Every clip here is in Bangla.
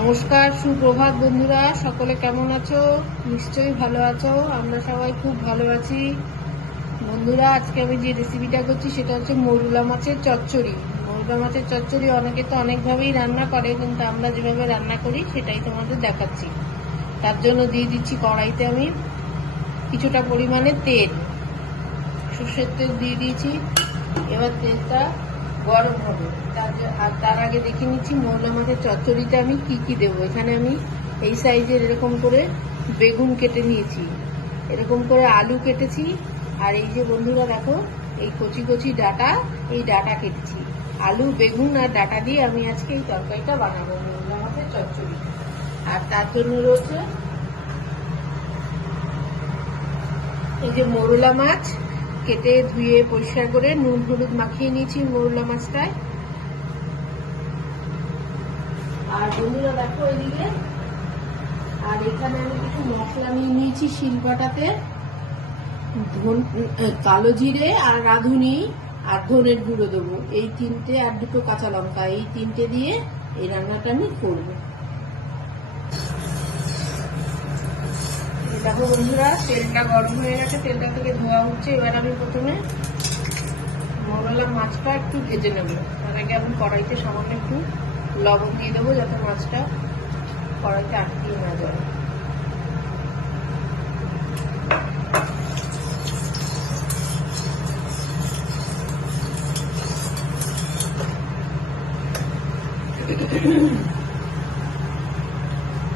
নমস্কার, সুপ্রভাত বন্ধুরা। সকলে কেমন আছো? নিশ্চয়ই ভালো আছো। আমরা সবাই খুব ভালো আছি বন্ধুরা। আজকে আমি যে রেসিপিটা করছি সেটা হচ্ছে মৌরলা মাছের চচ্চড়ি। মৌরলা মাছের চচ্চড়ি অনেকে তো অনেকভাবেই রান্না করে, কিন্তু আমরা যেভাবে রান্না করি সেটাই তোমাদের দেখাচ্ছি। তার জন্য দিয়ে দিচ্ছি কড়াইতে আমি কিছুটা পরিমাণে তেল, সর্ষের তেল দিয়ে দিয়েছি। এবার তেলটা গরম হবে। তার আগে দেখে নিচ্ছি মৌরলা মাছের চচ্চড়িতে আমি কি কি দেবো। এখানে আমি এই সাইজের এরকম করে বেগুন কেটে নিয়েছি, এরকম করে আলু কেটেছি, আর এই যে বন্ধুরা দেখো এই কচি কচি ডাঁটা, এই ডাঁটা কেটেছি। আলু, বেগুন আর ডাঁটা দিয়ে আমি আজকে এই তরকারিটা বানাবো, মৌরলা মাছের চচ্চড়ি। আর তার জন্য রয়েছে এই যে মৌরলা মাছ কেটে ধুয়ে পরিষ্কার করে নুন হলুদ মাখিয়ে নিয়েছি মৌরলা মাছটায়। আর বন্ধুরা দেখো এদিকে, আর এখানে আমি কিছু মশলা নিয়ে নিয়েছি শিলপাটাতে। কালো জিরে আর রাঁধুনি আর ধনের গুঁড়ো দেবো, এই তিনটে, আর দুটো কাঁচা লঙ্কা, এই তিনটে দিয়ে এই রান্নাটা আমি করবো। দেখো বন্ধুরা, তেলটা গরম হয়ে গেছে, তেলটা থেকে ধোয়া হচ্ছে। এবার আমি প্রথমে মৌরলা মাছটা একটু ভেজে নেবো। তার আগে আমি কড়াইতে সামান্য একটু লবণ দিয়ে দেবো, যাতে মাছটা কড়াইতে আটকিয়ে না যায়।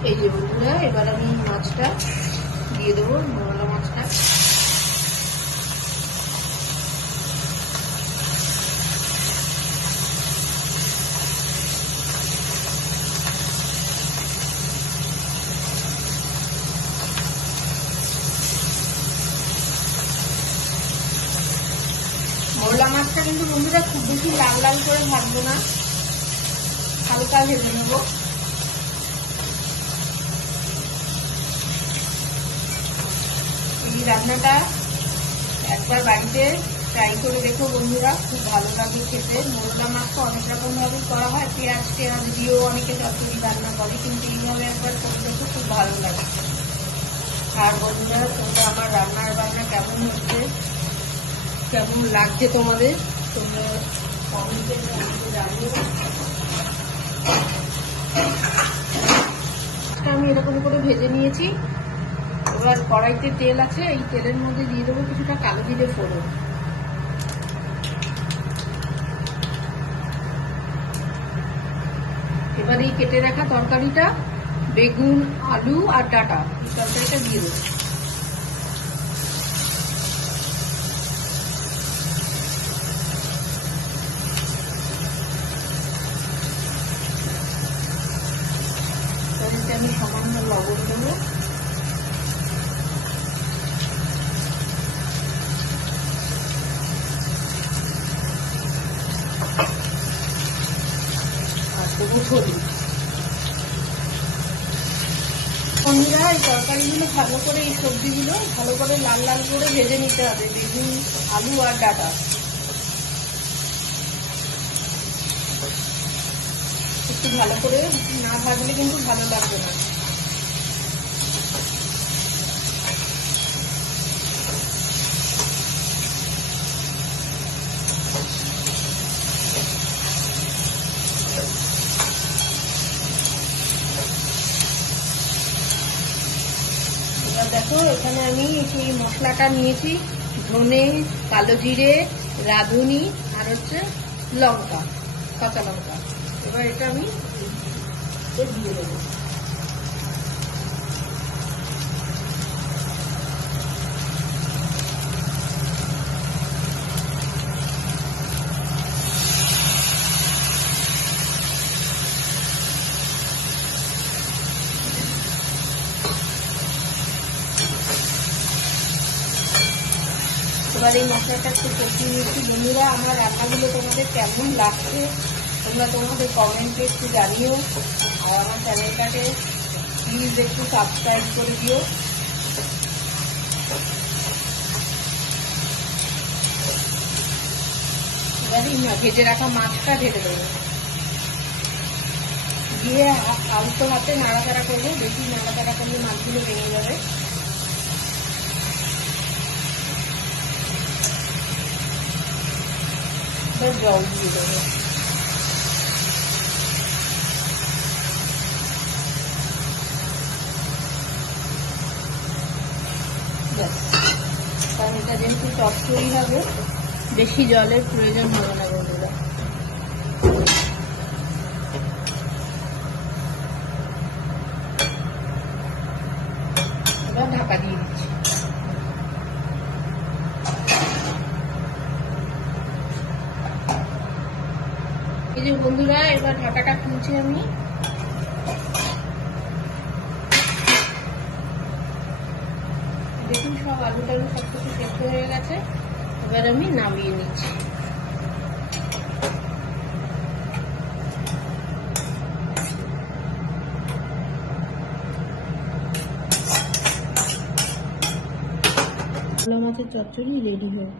এই যে বন্ধুরা, এবার আমি মাছটা দিয়ে দেবো, মৌরলা মাছটা। মৌরলা মাছটা কিন্তু বন্ধুরা খুব বেশি লাল লাল করে ভাজবো না, হালকা ভেজে নেবো। এই রান্নাটা একবার বাড়িতে ট্রাই করে দেখো বন্ধুরা, খুব ভালো লাগে খেতে। মৌরলা মাছ তো অনেক রকম ভাবে করা হয়, পেঁয়াজ দিয়েও অনেকে চচ্চড়ি রান্না করে, কিন্তু এইভাবে একবার করে দেখো, খুব ভালো লাগে। আর বন্ধুরা, তোমরা আমার রান্নার বান্না কেমন হচ্ছে, কেমন লাগছে তোমাদের, তোমরা কমেন্টে জানিও। আমি এরকম করে ভেজে নিয়েছি। এবার কড়াইতে তেল আছে, এই তেলের মধ্যে দিয়ে দেবো কিছুটা কালো জিরে ফোড়ন। এবার এই কেটে রাখা তরকারিটা, বেগুন, আলু আর ডাঁটা, এই তরকারিটা দিয়ে দেবো। আমি সামান্য লবণ দেবো, আর দেবো হলুদ। বন্ধুরা, এই তরকারিগুলো ভালো করে, এই সবজিগুলো ভালো করে লাল লাল করে ভেজে নিতে হবে, বেগুন, আলু আর ডাঁটা। একটু ভালো করে না ভাজলে কিন্তু ভালো লাগবে না। এবার দেখো, এখানে আমি এই মশলাটা নিয়েছি, ধনে, কালো জিরে, রাঁধুনি আর হচ্ছে লঙ্কা, কাঁচা লঙ্কা। এবার এটা আমি দিয়ে দেবো। এবার এই মশলাটা একটু কষিয়ে নিচ্ছি। বন্ধুরা, আমার রান্নাগুলো তোমাদের কেমন লাগছে তোমরা তোমাদের কমেন্টে একটু জানিও, আর আমার চ্যানেলটাকে প্লিজ একটু সাবস্ক্রাইব করে দিও। এবারে ভেজে রাখা মাছটা ঢেলে দেবো। দিয়ে আলতো হাতে নাড়াচাড়া করবো, বেশি নাড়াচাড়া করলে মাছগুলো ভেঙে যাবে। এবার জল দিয়ে দেবো। কারণ এটা যেহেতু চচ্চড়ি হবে, বেশি জলের প্রয়োজন হবে না বন্ধুরা। এবার ঢাকা দিয়ে দিচ্ছি। এই যে বন্ধুরা, এবার ঢাকাটা খুলছি আমি। দেখুন সব আলু টালু সব কিছু সেদ্ধ হয়ে গেছে। এবার আমি নামিয়ে নিচ্ছি। মৌরলা মাছের চচ্চড়ি রেডি হয়ে